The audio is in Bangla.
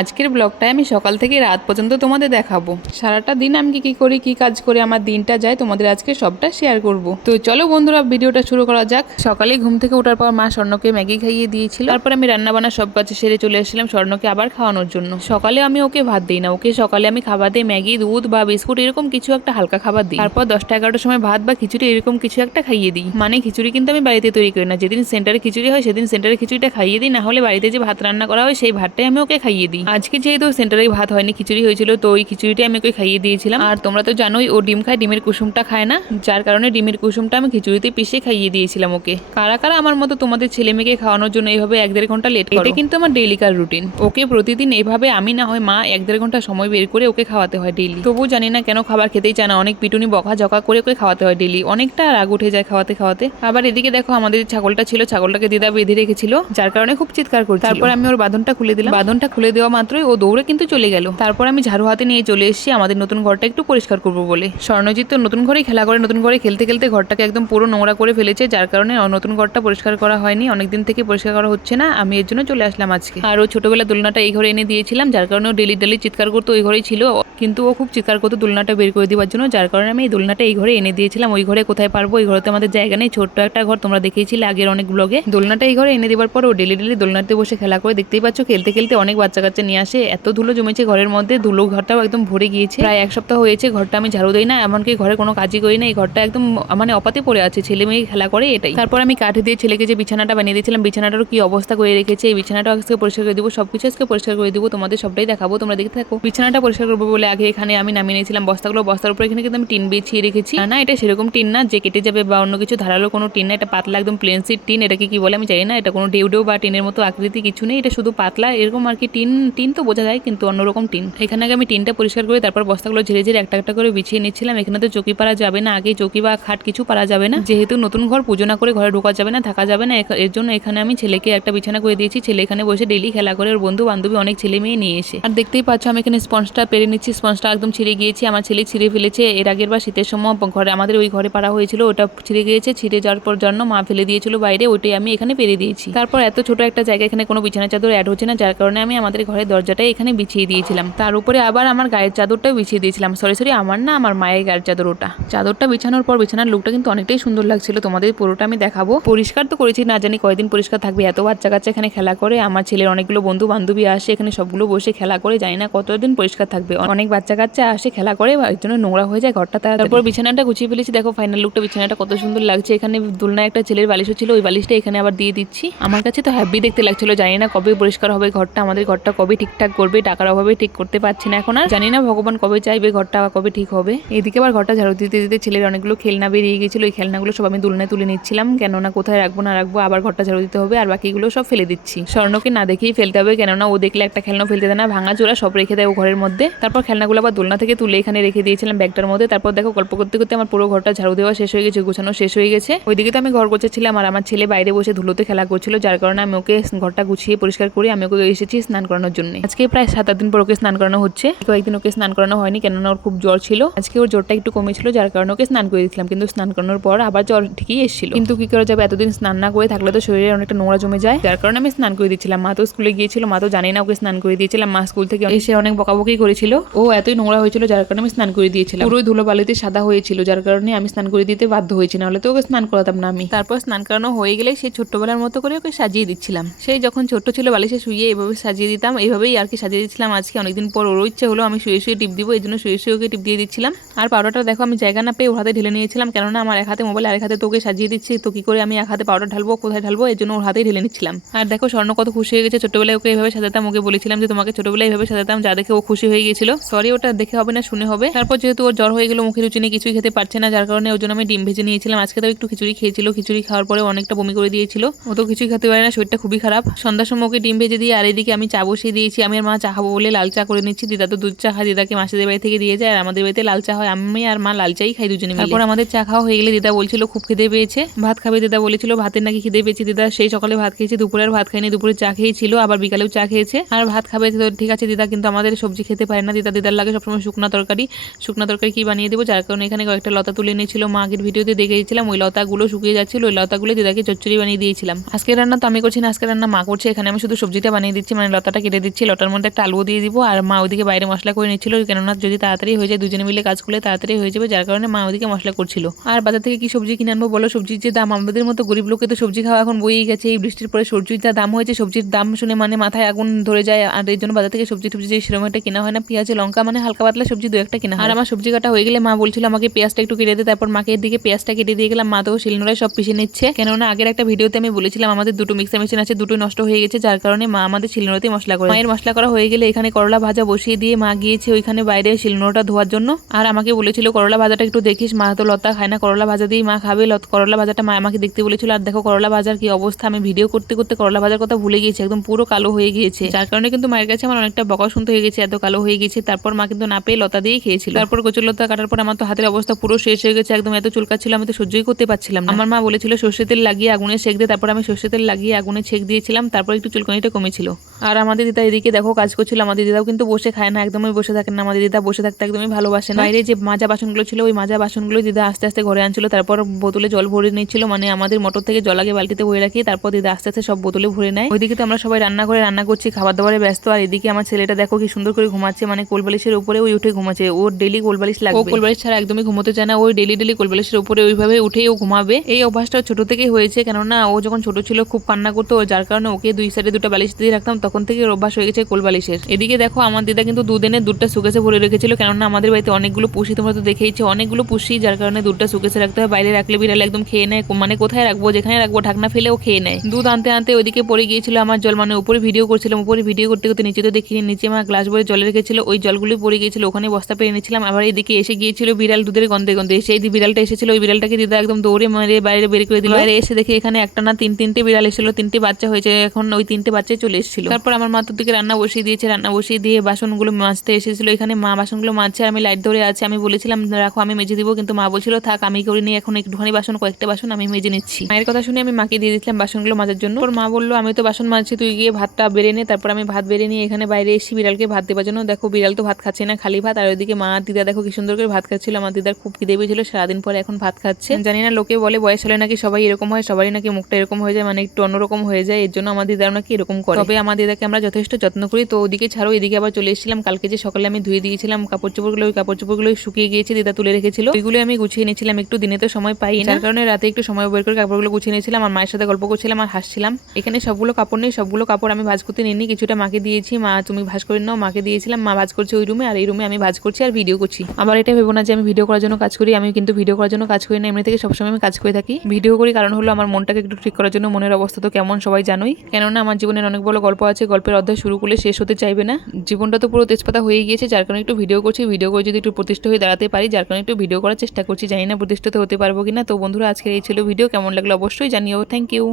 আজকের ব্লগটায় আমি সকাল থেকে রাত পর্যন্ত তোমাদের দেখাবো। সারাটা দিন আমি কি করি, কি কাজ করে আমার দিনটা যায়, তোমাদের আজকে সবটা শেয়ার করব। তো চলো বন্ধুরা, ভিডিওটা শুরু করা যাক। সকালে ঘুম থেকে ওঠার পর মা স্বর্ণকে ম্যাগি খাইয়ে দিয়েছিল। তারপর আমি রান্না বান্না সব কাজ সেরে চলে এসেছিলাম স্বর্ণকে আবার খাওয়ানোর জন্য। সকালে আমি ওকে ভাত দিই না, ওকে সকালে আমি খাবার দিই ম্যাগি, দুধ বা বিস্কুট, এরকম কিছু একটা হালকা খাবার দিই। তারপর 10টা-11টার সময় ভাত বা খিচুড়ি এরকম কিছু একটা খাইয়ে দিই। মানে খিচুড়ি কিন্তু আমি বাড়িতে তৈরি করি না, যেদিন সেন্টারে খিচুড়ি হয় সেদিন সেন্টারে খিচুড়িটা খাইয়ে দিই, না হলে বাড়িতে যে ভাত রান্না করা হয় সেই ভাতটাই আমি ওকে খাইয়ে দিই। আজকে যেহেতু সেন্টারে ভাত হয়নি, খিচুড়ি হয়েছিল, তো ওই খিচুড়িটাই আমি ওকে খাইয়ে দিয়েছিলাম। আর তোমরা তো জানোই ও ডিম খায়, ডিমের কুসুমটা খায় না, যার কারণে ডিমের কুসুমটা আমি খিচুড়িতে পিষে খাইয়ে দিয়েছিলাম ওকে। কারা কারা আমার মতো তোমাদের ছেলে মেয়েকে খাওয়ানোর জন্য এইভাবে 1-1.5 ঘন্টা লেট করো? এটা কিন্তু আমার ডেইলিকার রুটিন। ওকে প্রতিদিন এইভাবে আমি না হয় মা 1-1.5 ঘন্টা সময় বের করে ওকে খাওয়াতে হয় ডেইলি। তবুও জানি না কেন খাবার খেতেই চায় না, অনেক পিটুনি বকা ঝকা করে ওকে খাওয়াতে হয় ডেইলি। অনেকটা রাগ উঠে যায় খাওয়াতে খাওয়াতে। আবার এদিকে দেখো আমাদের ছাগলটা ছিল, ছাগলটাকে দিদা বেঁধে রেখেছিল, যার কারণে খুব চিৎকার করছিল। তারপর আমি ওর বাঁধনটা খুলে দিলাম। বাঁধনটা খুলে দেওয়া মাত্রই ও দৌড়ে কিন্তু চলে গেল। তারপর আমি ঝাড়ু হাতে নিয়ে চলে এসেছি আমাদের নতুন ঘরটা একটু পরিষ্কার করব বলে। স্বর্ণজিৎ তো নতুন ঘরেই খেলা করে, নতুন ঘরে খেলতে খেলতে ঘরটাকে একদম পুরো নোংরা করে ফেলেছে, যার কারণে নতুন ঘরটা পরিষ্কার করা হয়নি, অনেকদিন থেকে পরিষ্কার করা হচ্ছে না। আমি এর জন্য চলে আসলাম আজকে। আর ও ছোটবেলা দোলনাটা এই ঘরে এনে দিয়েছিলাম, যার কারণে ও ডেলি ডেলি চিৎকার করতো। ওই ঘরেই ছিল, কিন্তু ও খুব চিৎকার করতো দোলনাটা বের করে দেওয়ার জন্য, যার কারণে আমি এই দোলনাটা এই ঘরে এনে দিয়েছিলাম। ওই ঘরে কোথায় পারবো, ওই ঘরেতে আমাদের জায়গা নেই, ছোট্ট একটা ঘর, তোমরা দেখেছিলে আগের অনেক ব্লগে। দোলনাটা এই ঘরে এনে দেওয়ার পর ও ডেলি ডেলি দোলনাতে বসে খেলা করে, দেখতেই পাচ্ছ খেলতে খেলতে অনেক বাচ্চা কাচ্চা নিয়ে আসে। এত ধুলো জমেছে ঘরের মধ্যে, ধুলো ঘরটাও একদম ভরে গিয়েছে। প্রায় 1 সপ্তাহ হয়েছে ঘরটা আমি ঝাড়ু দিই না, এমনকি ঘরে কোনো কাজই করি না। এই ঘরটা একদম মানে অপাতে পড়ে আছে, ছেলে মেয়ে খেলা করে এটাই। তারপর আমি কাঠ দিয়ে ছেলেকে যে বিছানাটা বানিয়ে দিয়েছিলাম, বিছানাটারও কি অবস্থা করে রেখেছে। এই বিছানাটা আজকে পরিষ্কার করে দিব, সবকিছু আজকে পরিষ্কার করে দিব, তোমাদের সবটাই দেখাবো, তোমরা দেখতে থাকো। বিছানাটা পরিষ্কার করবো বলে আগে এখানে আমি নামিয়ে নিয়েছিলাম বস্তাগুলো। বস্তার উপরে এখানে কিন্তু আমি টিন বিছিয়ে রেখেছি। না, এটা সেরকম টিন না যে কেটে যাবে বা অন্য কিছু ধারালো কোনো টিন না, এটা পাতলা একদম প্লেন সিট টিন। এটাকে কি বলে আমি জানি না, এটা কোনো ডেউ বা টিনের মতো আকৃতি কিছু নেই, এটা শুধু পাতলা এরকম আর কি। টিন টিন তো বোঝা যায়, কিন্তু অন্যরকম টিন। এখানে আগে আমি টিনটা পরিষ্কার করে তারপর বস্তাগুলো ঝেড়ে ঝেড়ে একটা একটা করে বিছিয়ে নিচ্ছিলাম। এখানে তো চৌকি পারা যাবে না, আগে চৌকি বা খাট কিছু পারা যাবে না, যেহেতু নতুন ঘর পুজো না করে ঘরে ঢোকা যাবে না, থাকা যাবে না। এর জন্য এখানে আমি ছেলেকে একটা বিছানা করে দিয়েছি। ছেলে এখানে বসে ডেইলি খেলা করে, ওর বন্ধু বান্ধবী অনেক ছেলে মেয়ে নিয়ে এসে। আর দেখতেই পাচ্ছ আমি এখানে স্পঞ্জটা পেরে নিচ্ছি, স্পঞ্জটা একদম ছিঁড়ে গিয়েছে, আমার ছেলে ছিঁড়ে ফেলেছে। এর আগের বার শীতের সময় ঘরে আমাদের ওই ঘরে পাড়া হয়েছিল, ওটা ছিঁড়ে গিয়েছে। ছিঁড়ে যাওয়ার পর জন্য মা ফেলে দিয়েছিল বাইরে, ওইটাই আমি এখানে পেরে দিয়েছি। তারপর এত ছোট একটা জায়গা, এখানে কোনো বিছানা চাদর অ্যাড হচ্ছে না, যার কারণে আমি আমাদের ঘরের দরজাটাই এখানে বিছিয়ে দিয়েছিলাম। তার উপরে আবার আমার গায়ের চাদরটাও বিছিয়ে দিয়েছিলাম। সরি আমার না, আমার মায়ের গায়ের চাদর ওটা। চাদরটা বিছানোর পর বিছানার লুকটা কিন্তু অনেকটাই সুন্দর লাগছিল, তোমাদের পুরোটা আমি দেখাবো। পরিষ্কার তো করেছি, না জানি কয়দিন পরিষ্কার থাকবে, এত বাচ্চা কাচ্চা এখানে খেলা করে। আমার ছেলের অনেকগুলো বন্ধু বান্ধবী আসে, এখানে সবগুলো বসে খেলা করে, জানি না কতদিন পরিষ্কার থাকবে। অনেক বাচ্চা কাচ্চা আসে খেলা করে, এর জন্য নোংরা হয়ে যায় ঘরটা। তারপর বিছানাটা গুছিয়ে ফেলেছি, দেখো ফাইনাল লুকটা। বিছানাটা কত সুন্দর লাগছে। এখানে দোলনায় একটা ছেলের বালিশও ছিল, ওই বালিশটা এখানে আবার দিয়ে দিচ্ছি। আমার কাছে তো হ্যাপি দেখতে লাগছিল, জানি না কবে পরিষ্কার হবে ঘরটা, আমাদের ঘরটা কবে ঠিকঠাক করবে। টাকার অভাবে ঠিক করতে পারছি না এখন, আর জানি না ভগবান কবে চাইবে ঘরটা কবে ঠিক হবে। এদিকে আবার ঘরটা ঝাড়ু দিতে দিতে ছেলের অনেকগুলো খেলনা বেরিয়ে গেছিল, ওই খেলনাগুলো সব আমি দোলনায় তুলে নিচ্ছিলাম, কেননা কোথায় রাখবো না রাখবো, আবার ঘরটা ঝাড়ু দিতে হবে। আর বাকিগুলো সব ফেলে দিচ্ছি, স্বর্ণকে না দেখেই ফেলতে হবে, কেননা ও দেখলে একটা খেলনা ফেলতে দেয় না, ভাঙা চোরা সব রেখে দেয় ও ঘরের মধ্যে। তারপর খেলনাগুলো আবার দোলনা থেকে তুলে এখানে রেখে দিয়েছিলাম ব্যাগটার মধ্যে। তারপর দেখো গল্প করতে করতে আমার পুরো ঘরটা ঝাড়ু দেওয়া শেষ হয়ে গেছে, গোছানো শেষ হয়ে গেছে। ওইদিকে তো আমি ঘর গোছাচ্ছিলাম, আর আমার ছেলে বাইরে বসে ধুলোতে খেলা করছিল, যার কারণে আমি ওকে ঘরটা গুছিয়ে পরিষ্কার করে আমি ওকে এসেছি স্নান করানোর জন্য। আজকে প্রায় 7-8 দিন পর ওকে স্নান করানো হচ্ছে। কয়েকদিন ওকে স্নান করানো হয়নি, কেননা ওর খুব জ্বর ছিল। আজকে ওর জ্বরটা একটু কমেছিল, যার কারণে ওকে স্নান করে দিয়েছিলাম, কিন্তু স্নান করানোর পর আবার জ্বর ঠিকই এসেছিল। কিন্তু কি করা যাবে, এতদিন স্নান না করে থাকলে তো শরীরে অনেকটা নোংরা জমে যায়, যার কারণে আমি স্নান করে দিচ্ছিলাম। মা তো স্কুলে গিয়েছিল, মা তো জানে না ওকে স্নান করে দিয়েছিলাম। মা স্কুল থেকে এসে অনেক বকাবকি করেছিল, ও এতই নোংরা হয়েছিল, যার কারণে আমি স্নান করে দিয়েছিলাম। পুরো ধুলো বালিতে সাদা হয়েছিল, যার কারণে আমি স্নান করে দিতে বাধ্য হয়েছি, নাহলে তো ওকে স্নান করাতাম না আমি। তারপর স্নান করানো হয়ে গেলে সেই ছোট্টবেলার মতো করে ওকে সাজিয়ে দিচ্ছিলাম, সেই যখন ছোট্ট ছিল বালিশে শুয়ে এভাবে সাজিয়ে দিতাম, এইভাবেই আর কি সাজিয়ে দিচ্ছিলাম। আজকে অনেকদিন পর ওরও ইচ্ছে হলো আমি শুয়ে শুয়ে টিপ দিব, এই জন্য শুয়ে শুয়ে ওকে টিপ দিয়ে দিচ্ছিলাম। আর পাউডারটা দেখো আমি জায়গা না পেয়ে ওর হাতে ঢেলে নিয়েছিলাম, কেননা আমার এক হাতে মোবাইল, আরেক হাতে তো ওকে সাজিয়ে দিচ্ছি, তো কি করে আমি এক হাতে পাউডার ঢালবো, কোথায় ঢালবো, এই জন্য ওর হাতেই ঢেলে নিচ্ছিলাম। আর দেখো স্বর্ণ কত খুশি হয়ে গেছে, ছোটবেলায় ওকে এইভাবে সাজাতাম, ওকে বলেছিলাম যে তোমাকে ছোটবেলায় এইভাবে সাজাতাম, যা দেখে ও খুশি হয়ে গিয়েছিল। সরি ওটা দেখে হবে না, শুনে হবে। তারপর যেহেতু ওর জ্বর হয়ে গেল, মুখে রুচি নিয়ে কিছুই খেতে পারছে না, যার কারণে ওর জন্য আমি ডিম ভেজে নিয়েছিলাম। আজকে তো একটু খিচুড়ি খেয়েছিল, খিচুড়ি খাওয়ার পরে অনেকটা বমি করে দিয়েছিল, ও তো কিছুই খেতে পারে না, শরীরটা খুবই খারাপ। সন্ধ্যার সময় ওকে ডিম ভেজে দিয়ে আর এদিকে আমি চা বসিয়ে দিয়েছি। আমি আর মা চা খাবো বলে লাল চা করে নিচ্ছি, দিদা তো দুধ চা খায়, দিদাকে মাসিদের বাড়ি থেকে দিয়ে যায়, আর আমাদের বাড়িতে লাল চা হয়, আমি আর মা লাল চাই খাই দুজনে মিলে। তারপর আমাদের চা খাওয়া হয়ে গেলে দিদা বলছিল খুব খিদে পেয়েছে, ভাত খাবে। দিদা বলেছিল ভাতের নাকি খিদে পেয়েছে। দিদা সেই সকালে ভাত খেয়েছে, দুপুরে আর ভাত খায়নি, দুপুরে চা খেয়েছিল, আবার বিকালেও চা খেয়েছে, আর ভাত খাবে। তো ঠিক আছে দিদা, কিন্তু আমাদের সবজি খেতে পারে না দিদা, দিদার লাগে সবসময় শুকনা তরকারি কি বানিয়ে দেবো, যার কারণে এখানে কয়েকটা লতা তুলে নিয়েছিল। মা আগের ভিডিওতে দেখেছিলাম ওই লতাগুলো শুকিয়ে যাচ্ছিল, ওই লতাগুলো দিদাকে চচ্চড়ি বানিয়ে দিয়েছিলাম। আজকে রান্না তো আমি করছি না, আজকে রান্না মা করছে। এখানে আমি শুধু সবজিটা বানিয়ে দিচ্ছি, মানে লতাটা কেটে দিচ্ছি, লতার মধ্যে একটা আলু দিয়ে দিব। আর মা ওইদিকে বাইরে মশলা করে নিচ্ছিল, কেননা যদি তাড়াতাড়ি হয়ে যায় দুজনে মিলে কাজ করলে তাড়াতাড়ি হয়ে যাবে, যার কারণে মা ওইদিকে মশলা করছিল। আর বাজার থেকে কি সবজি কিনে আনবো বলো, সবজির যে দাম, আমাদের মতো গরিব লোকে তো সবজি খাওয়া এখন বইই গেছে। এই বৃষ্টির পরে সবজির যা দাম হয়েছে, সবজির দাম শুনে মানে মাথায় আগুন ধরে যায়। আর এই জন্য বাজার থেকে সবজি টবজি যে সেরকম একটা কেনা হয় না, পেঁয়াজ লঙ্কা মানে হালকা পাতলা সবজি দু একটা কেনা হয়। আর আমার সবজি কাটা হয়ে গেলে মা বলছিল আমাকে পেঁয়াজটা একটু কেটে দে, তারপর মাকে এদিকে পেঁয়াজটা কেটে দিয়ে গেলাম। মা তো শিলনোড়ায় সব পিষে নিচ্ছে, কেননা আগের একটা ভিডিওতে আমি বলেছিলাম আমাদের দুটো মিক্সার মেশিন আছে, দুটোই নষ্ট হয়ে গেছে, যার কারণে মা আমাদের শিলনোড়াতেই মশলা করে। মায়ের মশলা করা হয়ে গেলে এখানে করলা ভাজা বসিয়ে দিয়ে মা গিয়েছে ওইখানে বাইরে শিলনোড়াটা ধোয়ার জন্য। আর আমাকে বলেছিল করলা ভাজাটা একটু দেখিস, মা তো লতা খায় না, করলা ভাজা দিয়ে মা খাবে, করলা ভাজাটা মা আমাকে দেখতে বলেছিল। আর দেখো করলা ভাজার কি অবস্থা, আমি ভিডিও করতে করতে করলা ভাজার কথা ভুলে গিয়েছি, একদম পুরো কালো হয়ে গিয়েছে, যার কারণে কিন্তু মায়ের কাছে আমার অনেকটা বকা শুনতে হয়ে গেছে, এত কালো হয়ে গেছে। তারপর মা কিন্তু না পেয়ে লতা দিয়েই খেয়েছিল। তারপর কচুর লতা কাটার পর আমার তো হাতের অবস্থা পুরো শেষ হয়ে গেছে, একদম এত চুলকাচ্ছিল, আমি তো সহ্যই করতে পারছিলাম না। আমার মা বলেছিল সর্ষে তেল লাগিয়ে আগুনে সেক দিয়ে, তারপর আমি সর্ষে তেল লাগিয়ে আগুনে সেক দিয়েছিলাম, তারপর একটু চুলকানিটা কমেছিল। আর আমাদের দিদা এদিকে দেখো কাজ করছিল, আমাদের দিদাও কিন্তু বসে খায় না, একদমই বসে থাকেন না, আমাদের দিদা বসে থাকতে একদমই ভালোবাসে না। বাইরে যে মাজা বাসনগুলো ছিল ওই মাজা বাসনগুলো দিদা আস্তে আস্তে ঘরে আনছিল, তারপর বোতলে জল ভরে নিচ্ছিল, মানে আমাদের মোটর থেকে জল আগে বালতিতে ভরে রাখি, তারপর দিদা আস্তে আস্তে সব বোতলে ভরে নেয়। ওইদিকে তো আমরা সবাই রান্না করে রান্না করছি, খাবার দাবারে ব্যস্ত। আর এদিকে আমার ছেলেটা দেখো কি সুন্দর করে ঘুমাচ্ছে, মানে কোলবালিশের উপরে ওই উঠে ঘুমাচ্ছে, ওর ডেলি কোলবালিশ লাগবে, ও কোলবালিশ ছাড়া একদমই ঘুমোতে চায় না, ওই ডেলি কোলবালিশের উপরে ওইভাবে উঠেই ও ঘুমাবে। এই অভ্যাসটা ছোট থেকেই হয়েছে, কেননা ও যখন ছোট ছিল খুব কান্না করতো, যার কারণে ওকে দুই সাইডে দুটো বালিশ দিয়ে রাখতাম, তখন থেকে অভ্যাস হয়ে গেছে কোলবালিশের। এদিকে দেখো আমার দিদা কিন্তু দুদিনের দুধটা শুকেছে ভরে রেখেছিল, কেননা আমাদের বাড়িতে অনেকগুলো পুষি, তোমরা তো দেখেইছো অনেকগুলো পুষি, যার কারণে দুধটা শুকেছে রাখতে হয়, বাইরে রাখলে বিড়ালে একদম খেয়ে নেয়, মানে কোথায় রাখবো, যেখানে রাখবো ঢাকনা ফেলেও খেয়ে নেয়। দুধ আনতে আনতে ওইদিকে পড়ে গিয়েছিল আমার জল, মানে উপরে ভিডিও করছিলাম, উপরে ভিডিও করতে করতে নিচে তো দেখিনি, নিচে আমার গ্লাস ভরে জল রেখেছিল, ওই জলগুলো পড়ে গিয়েছিল, ওখানে বস্তা পেরে নিয়েছিলাম। আবার এদিকে এসে গিয়েছিল বিড়াল দুধের গন্ধে গন্ধে, সেই বিড়ালটা এসেছিল, ওই বিড়ালটাকে দিদা একদম দৌড়ে মারে বাইরে বের করে দিল। বাইরে এসে দেখে এখানে একটা না তিনটে বিড়াল এসেছিল, তিনটে বাচ্চা হয়েছে, এখন ওই তিনটে বাচ্চাই চলে এসেছিল। তারপর আমার মা তো দিকে রান্না বসিয়ে দিয়েছে, রান্না বসিয়ে দিয়ে বাসনগুলো মাজতে এসেছিল, এখানে মা বাসনগুলো মাজছে আর আমি লাইট ধরে আছে, আমি বলেছিলাম রাখো আমি মেজে দিব, কিন্তু মা বলছিল থাক আমি করে নিই, এখন একটুখানি বাসন কয়েকটা বাসন আমি মেজে নিচ্ছি। মায়ের কথা শুনে আমি মাকে দিয়ে দিয়েছিলাম বাসনগুলো মাজার জন্য। ওর মা বললো আমি তো বাসন মাজছি, তুই গিয়ে ভাতটা বেড়ে নে। তারপর আমি ভাত বেড়ে নিয়ে এখানে বাইরে এসে বিড়ালকে ভাত দেওয়ার জন্য, দেখো বিড়াল তো ভাত খাচ্ছে না, খালি ভাত। আর ওইদিকে মা দিদা দেখো কি সুন্দর করে ভাত খাচ্ছিল, আমার দিদার খুব খিদে পেয়েছিল, সারাদিন পরে এখন ভাত খাচ্ছে। জানি না লোকে বলে বয়স হলে নাকি সবাই এরকম হয়, সবারই নাকি মুখটা এরকম হয়ে যায়, মানে একটু অন্যরকম হয়ে যায়, এর জন্য আমার দিদার নাকি এরকম করে। তবে আমার দিদাকে আমরা যথেষ্ট যত্ন করি। তো ওদিকে ছাড়ো, এদিকে আবার চলে এসেছিলাম, কালকে যে সকালে আমি ধুয়ে দিয়েছিলাম কাপড় চোপড়গুলো, ওই কাপড় চোপড়গুলো শুকিয়ে গিয়েছে, দিদা তুলে রেখেছিল, ওইগুলো আমি গুছিয়ে নিয়েছিলাম, একটু দিনে তো সময় পাই না, যার কারণে রাতে একটু সময় বের করে কাপড়গুলো গুছিয়ে নিয়েছিলাম, আর মায়ের সাথে গল্প করছিলাম আর হাসছিলাম। এখানে সবগুলো কাপড় নেই, সবগুলো কাপড় আমি ভাঁজ করতে নিইনি, কিছুটা মাকে দিয়েছি, মা তুমি ভাঁজ করে নাও, মাকে দিয়েছিলাম, মা ভাঁজ করছে ওই রুমে, আর এই রুমে আমি ভাঁজ করছি আর ভিডিও করছি। আবার এটা ভেবো না যে আমি ভিডিও করার জন্য কাজ করি, আমি কিন্তু ভিডিও করার জন্য কাজ করি না, এমনি থেকে সবসময় আমি কাজ করে থাকি। ভিডিও করি কারণ হলো আমার মনটাকে একটু ঠিক করার জন্য, মনের অবস্থা তো কেমন সবাই জানোই, কেননা আমার জীবনের অনেক বড় গল্প আছে, গল্পের অধ্যায় শুরু করলে শেষ হতে চাইবে না, জীবনটা তো পুরো তেজপাতা হয়ে গিয়েছে, যার কারণে একটু ভিডিও করছি, ভিডিও করে যদি একটু প্রতিষ্ঠিত হয়ে দাঁড়াতে পারি, যার কারণে একটু ভিডিও করার চেষ্টা করছি, জানি না প্রতিষ্ঠিত হতে পারবো কিনা। তো বন্ধুরা আজকে এই ছিল ভিডিও, কেমন লাগলো অবশ্যই জানিও। Thank you.